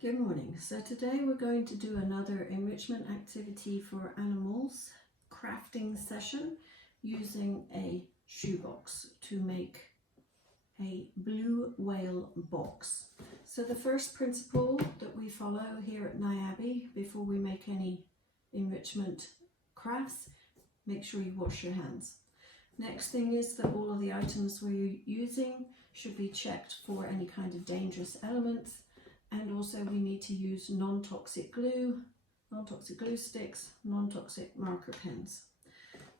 Good morning. So today we're going to do another enrichment activity for animals, crafting session using a shoebox to make a blue whale box. So the first principle that we follow here at Niabi before we make any enrichment crafts, make sure you wash your hands. Next thing is that all of the items we're using should be checked for any kind of dangerous elements. And also we need to use non-toxic glue sticks, non-toxic marker pens.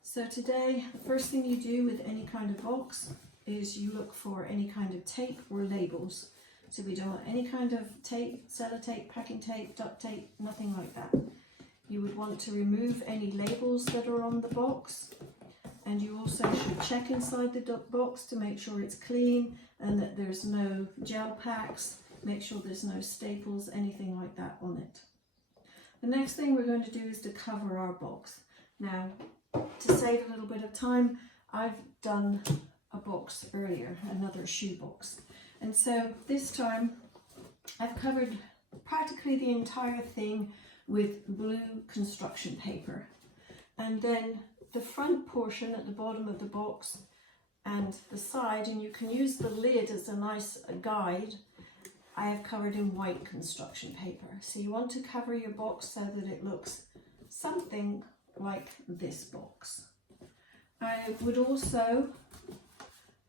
So today, the first thing you do with any kind of box is you look for any kind of tape or labels. So we don't want any kind of tape, sellotape, packing tape, duct tape, nothing like that. You would want to remove any labels that are on the box. And you also should check inside the box to make sure it's clean and that there's no gel packs. Make sure there's no staples, anything like that on it. The next thing we're going to do is to cover our box. Now, to save a little bit of time, I've done a box earlier, another shoe box. And so this time I've covered practically the entire thing with blue construction paper. And then the front portion at the bottom of the box and the side, and you can use the lid as a nice guide, I have covered in white construction paper. So you want to cover your box so that it looks something like this box. I would also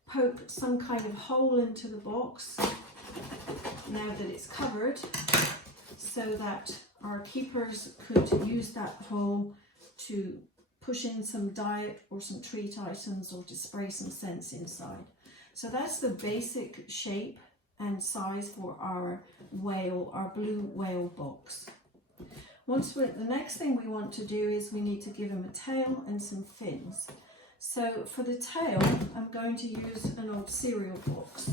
poke some kind of hole into the box now that it's covered so that our keepers could use that hole to push in some diet or some treat items or to spray some scents inside. So that's the basic shape and size for our blue whale box. The next thing we want to do is we need to give him a tail and some fins. So for the tail, I'm going to use an old cereal box.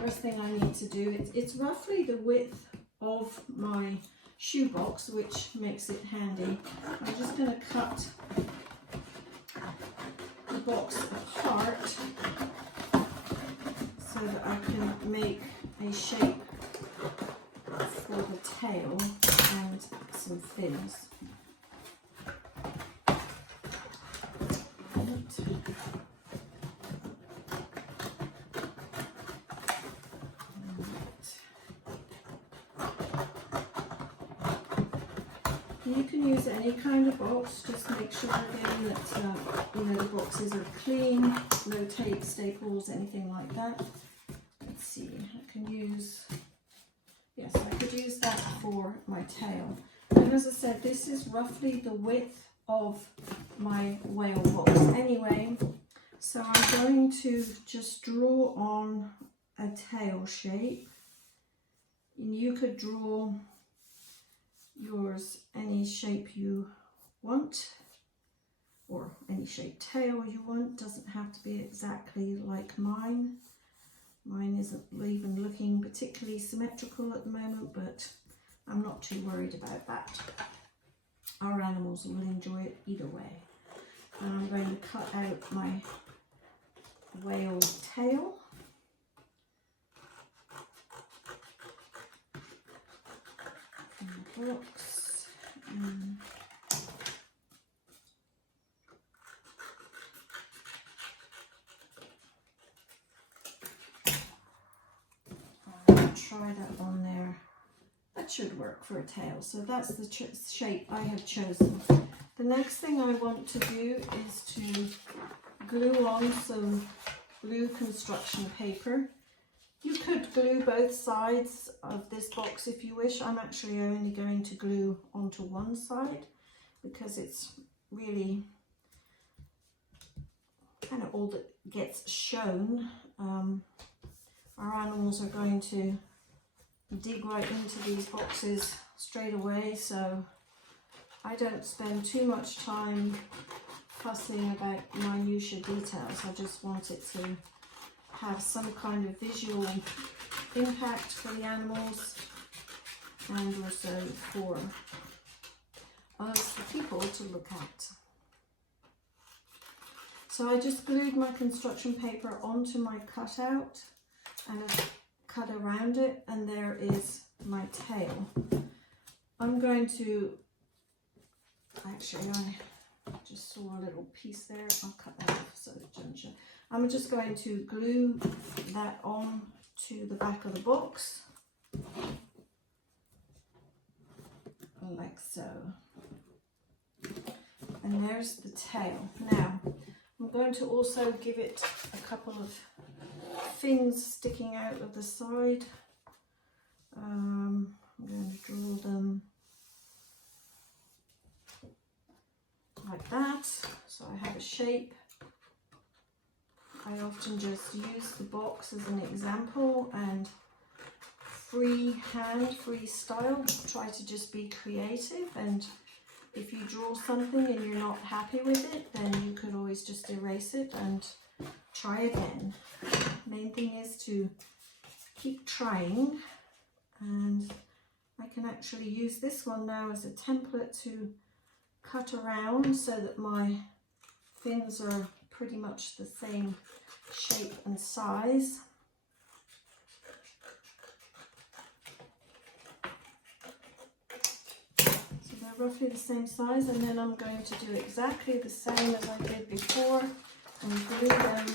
First thing I need to do, it's roughly the width of my shoe box, which makes it handy. I'm just going to cut the box apart so that I can make a shape for the tail and some fins. You can use any kind of box, just make sure again that the boxes are clean, no tape, staples, anything like that. Let's see, I could use that for my tail. And as I said, this is roughly the width of my whale box anyway. So I'm going to just draw on a tail shape. And you could draw yours any shape you want, or any shaped tail you want. Doesn't have to be exactly like mine. Mine isn't even looking particularly symmetrical at the moment, but I'm not too worried about that. Our animals will enjoy it either way. And I'm going to cut out my whale tail. From the box. Try that on there. That should work for a tail. So that's the shape I have chosen. The next thing I want to do is to glue on some blue construction paper. You could glue both sides of this box if you wish. I'm actually only going to glue onto one side because it's really kind of all that gets shown. Our animals are going to dig right into these boxes straight away, so I don't spend too much time fussing about minutiae details. I just want it to have some kind of visual impact for the animals and also for us, the people, to look at. So I just glued my construction paper onto my cutout and I've cut around it, and there is my tail. I'm going to, actually I just saw a little piece there, I'll cut that off so it doesn't show. I'm just going to glue that on to the back of the box, like so. And there's the tail. Now, I'm going to also give it a couple of fins sticking out of the side. I'm going to draw them like that, so I have a shape. I often just use the box as an example and freestyle, try to just be creative, and if you draw something and you're not happy with it, then you could always just erase it and try again. Main thing is to keep trying, and I can actually use this one now as a template to cut around so that my fins are pretty much the same shape and size. So they're roughly the same size, and then I'm going to do exactly the same as I did before and glue them.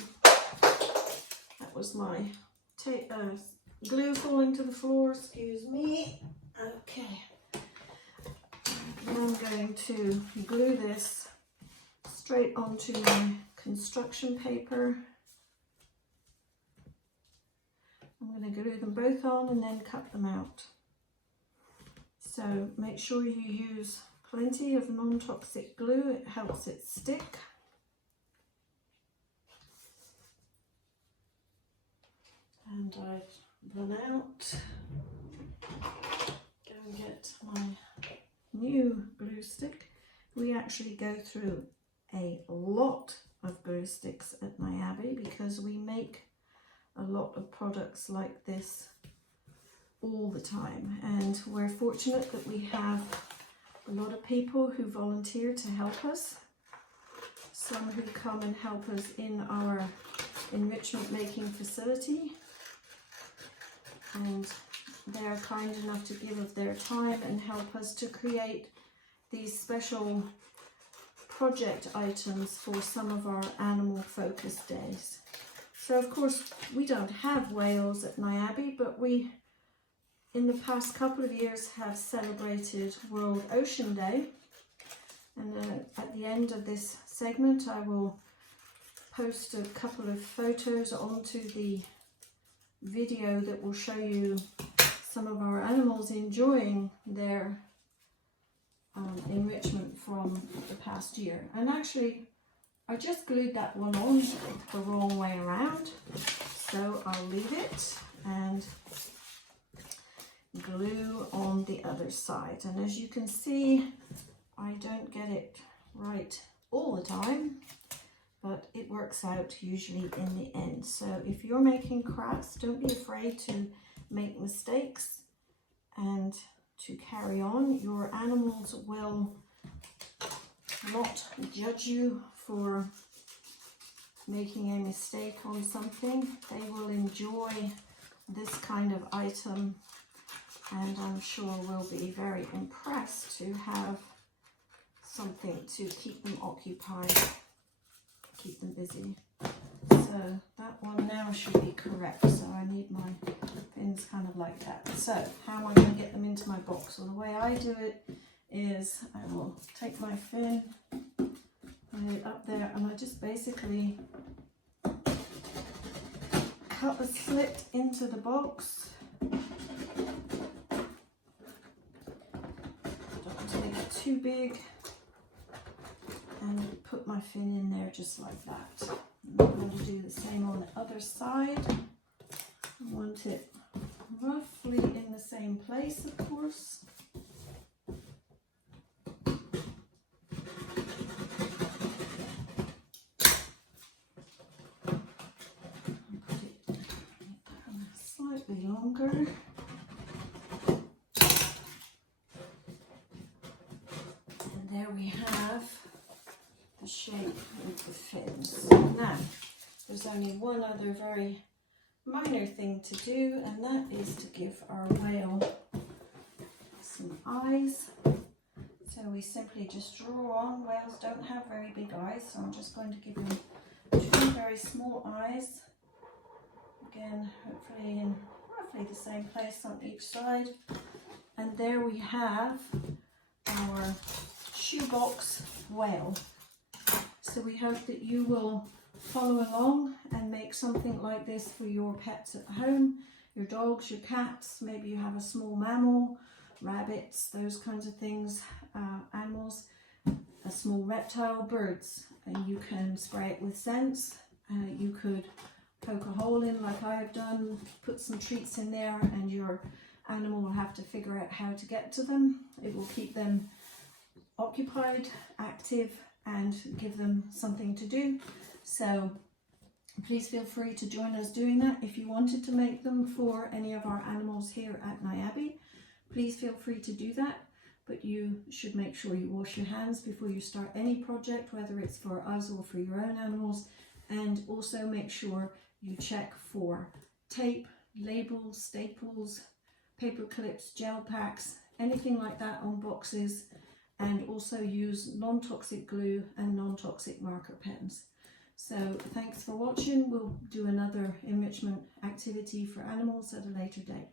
That was my glue falling to the floor, excuse me. Okay. I'm going to glue this straight onto my construction paper. I'm going to glue them both on and then cut them out. So make sure you use plenty of non-toxic glue, it helps it stick. And I've run out. Go and get my new glue stick. We actually go through a lot of glue sticks at Niabi because we make a lot of products like this all the time, and we're fortunate that we have a lot of people who volunteer to help us, some who come and help us in our enrichment making facility, and they're kind enough to give of their time and help us to create these special project items for some of our animal focused days. So of course we don't have whales at Niabi, but we in the past couple of years have celebrated World Ocean Day, and at the end of this segment I will post a couple of photos onto the video that will show you some of our animals enjoying their enrichment from the past year. And actually I just glued that one on the wrong way around, so I'll leave it and glue on the other side. And as you can see, I don't get it right all the time, but it works out usually in the end. So if you're making crafts, don't be afraid to make mistakes and to carry on. Your animals will not judge you for making a mistake on something. They will enjoy this kind of item, and I'm sure will be very impressed to have something to keep them occupied, keep them busy. So that one now should be correct. So I need my pins kind of like that. So how am I going to get them into my box? Well, the way I do it is I will take my fin, put it up there, and I just basically cut a slit into the box. Don't make it too big, and put my fin in there just like that. And I'm going to do the same on the other side. I want it roughly in the same place, of course. Put it slightly longer. And there we have the shape of the fins. Now, there's only one other very minor thing to do, and that is to give our whale some eyes. So we simply just draw on. Whales don't have very big eyes, so I'm just going to give him two very small eyes. Again, hopefully in roughly the same place on each side. And there we have our shoebox whale. So we hope that you will follow along and make something like this for your pets at home, your dogs, your cats, maybe you have a small mammal, rabbits, those kinds of things, animals, a small reptile, birds, and you can spray it with scents. You could poke a hole in like I have done, put some treats in there, and your animal will have to figure out how to get to them. It will keep them occupied, active, and give them something to do. So please feel free to join us doing that. If you wanted to make them for any of our animals here at Niabi, please feel free to do that. But you should make sure you wash your hands before you start any project, whether it's for us or for your own animals. And also make sure you check for tape, labels, staples, paper clips, gel packs, anything like that on boxes. And also use non-toxic glue and non-toxic marker pens. So thanks for watching. We'll do another enrichment activity for animals at a later date.